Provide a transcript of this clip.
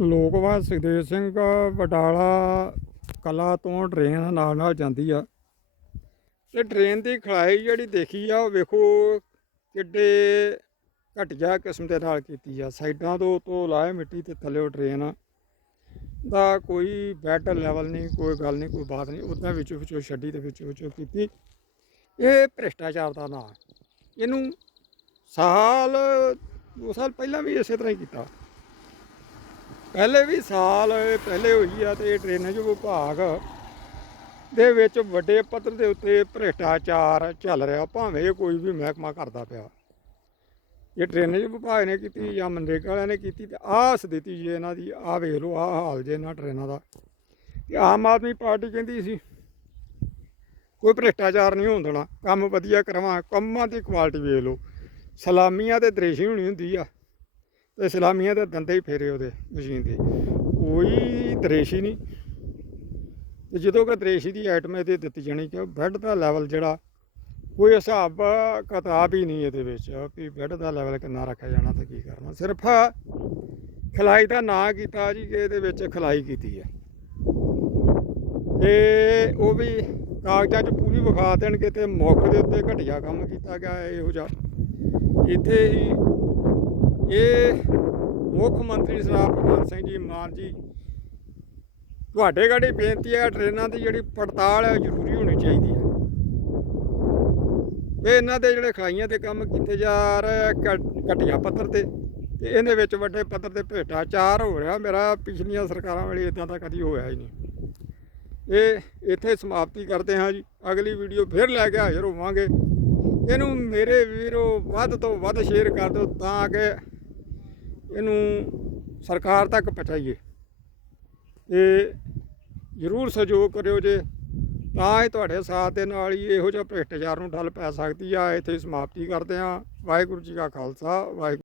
ਲੋਕਵਾ ਸੁਖਦੇਵ ਸਿੰਘ ਬਟਾਲਾ ਕਲਾ ਤੋਂ ਟ੍ਰੇਨ ਨਾਲ ਨਾਲ ਜਾਂਦੀ ਆ। ਤੇ ਟ੍ਰੇਨ ਦੀ ਖੜਾਈ ਜਿਹੜੀ ਦੇਖੀ ਆ, ਉਹ ਵੇਖੋ ਕਿੱਡੇ ਘਟੀਆ ਕਿਸਮ ਦੇ ਨਾਲ ਕੀਤੀ ਆ। ਸਾਈਡਾਂ ਤੋਂ ਤੋਂ ਲਾਏ ਮਿੱਟੀ ਤੇ ਥੱਲੇ ਟ੍ਰੇਨ ਦਾ ਕੋਈ ਬੈੱਡ ਲੈਵਲ ਨਹੀਂ, ਕੋਈ ਗੱਲ ਨਹੀਂ, ਕੋਈ ਬਾਤ ਨਹੀਂ। ਉਦਾਂ ਵਿੱਚੋਂ ਵਿੱਚੋਂ ਛੱਡੀ ਤੇ ਵਿੱਚੋਂ ਵਿੱਚੋਂ ਕੀਤੀ। ਇਹ ਭ੍ਰਿਸ਼ਟਾਚਾਰ ਦਾ ਨਾਂ ਇਹਨੂੰ ਸਾਲ, ਦੋ ਸਾਲ ਪਹਿਲਾਂ ਵੀ ਇਸੇ ਤਰ੍ਹਾਂ ਹੀ ਕੀਤਾ। ਪਹਿਲੇ ਵੀ ਸਾਲ ਪਹਿਲੇ ਹੋਈ ਆ ਤੇ ਟ੍ਰੇਨਾਂ ਵਿਭਾਗ ਦੇ ਵਿੱਚ ਵੱਡੇ ਪੱਧਰ ਦੇ ਉੱਤੇ ਭ੍ਰਿਸ਼ਟਾਚਾਰ ਚੱਲ ਰਿਹਾ, ਭਾਵੇਂ ਕੋਈ ਵੀ ਮਹਿਕਮਾ ਕਰਦਾ ਪਿਆ। ਇਹ ਟ੍ਰੇਨਾਂ ਵਿਭਾਗ ਨੇ ਕੀਤੀ ਜਾਂ ਮਨਰੇਗਾ ਵਾਲਿਆਂ ਨੇ ਕੀਤੀ ਤੇ ਆਹ ਸਥਿਤੀ ਜੇ ਇਹਨਾਂ ਦੀ, ਆਹ ਵੇਖ ਲਓ, ਆਹ ਹਾਲ ਜੇ ਇਹਨਾਂ ਟ੍ਰੇਨਾਂ ਦਾ। ਤੇ ਆਮ ਆਦਮੀ ਪਾਰਟੀ ਕਹਿੰਦੀ ਸੀ, ਕੋਈ ਭ੍ਰਿਸ਼ਟਾਚਾਰ ਨਹੀਂ ਹੋਣ ਦੇਣਾ, ਕੰਮ ਵਧੀਆ ਕਰਵਾ, ਕੰਮਾਂ ਦੀ ਕੁਆਲਿਟੀ ਵੇਖ ਲਓ। ਸਲਾਮੀਆਂ ਤੇ ਦ੍ਰਿਸ਼ੀ ਹੋਣੀ ਹੁੰਦੀ ਆ। ਤੇ ਸਲਾਮੀਆਂ ਦੇ ਦੰਦੇ ਹੀ ਫੇਰੇ ਉਹਦੇ ਮਸ਼ੀਨ ਦੇ। ਕੋਈ ਦਰੇਸ਼ੀ ਨਹੀਂ। ਤੇ ਜਦੋਂ ਕਿ ਦਰੇਸ਼ੀ ਦੀ ਆਈਟਮ ਇਹਦੇ ਦਿੱਤੀ ਜਾਣੀ ਕਿ ਬੈੱਡ ਦਾ ਲੈਵਲ ਜਿਹੜਾ, ਕੋਈ ਹਿਸਾਬ ਕਿਤਾਬ ਹੀ ਨਹੀਂ ਇਹਦੇ ਵਿੱਚ ਵੀ ਬੈੱਡ ਦਾ ਲੈਵਲ ਕਿੰਨਾ ਰੱਖਿਆ ਜਾਣਾ ਤੇ ਕੀ ਕਰਨਾ। ਸਿਰਫ ਖਲਾਈ ਦਾ ਨਾਂ ਕੀਤਾ ਜੀ ਕਿ ਇਹਦੇ ਵਿੱਚ ਖਲਾਈ ਕੀਤੀ ਹੈ। ਤੇ ਉਹ ਵੀ ਕਾਗਜ਼ਾਂ 'ਚ ਪੂਰੀ ਵਿਖਾ ਦੇਣਗੇ ਤੇ ਮੁੱਖ ਦੇ ਉੱਤੇ ਘਟੀਆ ਕੰਮ ਕੀਤਾ ਗਿਆ ਇਹੋ ਜਿਹਾ। ਇੱਥੇ ਹੀ ਇਹ ਮੁੱਖ ਮੰਤਰੀ ਸਰਦਾਰ ਭਗਵੰਤ ਸਿੰਘ ਜੀ ਮਾਨ ਜੀ, ਤੁਹਾਡੇ ਗਾੜੀ ਬੇਨਤੀ ਹੈ ਟ੍ਰੇਨਾਂ ਦੀ ਜਿਹੜੀ ਪੜਤਾਲ ਹੈ ਉਹ ਜ਼ਰੂਰੀ ਹੋਣੀ ਚਾਹੀਦੀ ਹੈ। ਇਹ ਇਹਨਾਂ ਦੇ ਜਿਹੜੇ ਖਾਈਆਂ ਤੇ ਕੰਮ ਕੀਤੇ ਜਾ ਰਹੇ ਆ ਘਟੀਆ ਪੱਧਰ ਤੇ ਤੇ ਇਹਦੇ ਵਿੱਚ ਵੱਡੇ ਪੱਧਰ ਤੇ ਭ੍ਰਿਸ਼ਟਾਚਾਰ ਹੋ ਰਿਹਾ। ਮੇਰਾ ਪਿਛਲੀਆਂ ਸਰਕਾਰਾਂ ਵੇਲੇ ਇਦਾਂ ਦਾ ਕਦੀ ਹੋਇਆ ਹੀ ਨਹੀਂ। ਇਹ ਇੱਥੇ ਸਮਾਪਤੀ ਕਰਦੇ ਹਾਂ ਜੀ। ਅਗਲੀ ਵੀਡੀਓ ਫਿਰ ਲੈ ਕੇ ਹਾਜ਼ਰ ਹੋਵਾਂਗੇ। ਇਹਨੂੰ ਮੇਰੇ ਵੀਰੋ ਵੱਧ ਤੋਂ ਵੱਧ ਸ਼ੇਅਰ ਕਰ ਦਿਓ ਤਾਂ ਕਿ ਇਹਨੂੰ ਸਰਕਾਰ ਤੱਕ ਪਹੁੰਚਾਈਏ। ਤੇ ਜ਼ਰੂਰ ਸਹਿਯੋਗ ਕਰਿਓ ਜੇ, ਤਾਂ ਇਹ ਤੁਹਾਡੇ ਸਾਥ ਦੇ ਨਾਲ ਹੀ ਇਹੋ ਜਿਹਾ ਭ੍ਰਿਸ਼ਟਾਚਾਰ ਨੂੰ ਠੱਲ ਪੈ ਸਕਦੀ ਆ। ਇੱਥੇ ਸਮਾਪਤੀ ਕਰਦੇ ਹਾਂ। ਵਾਹਿਗੁਰੂ ਜੀ ਕਾ ਖਾਲਸਾ, ਵਾਹਿਗੁਰੂ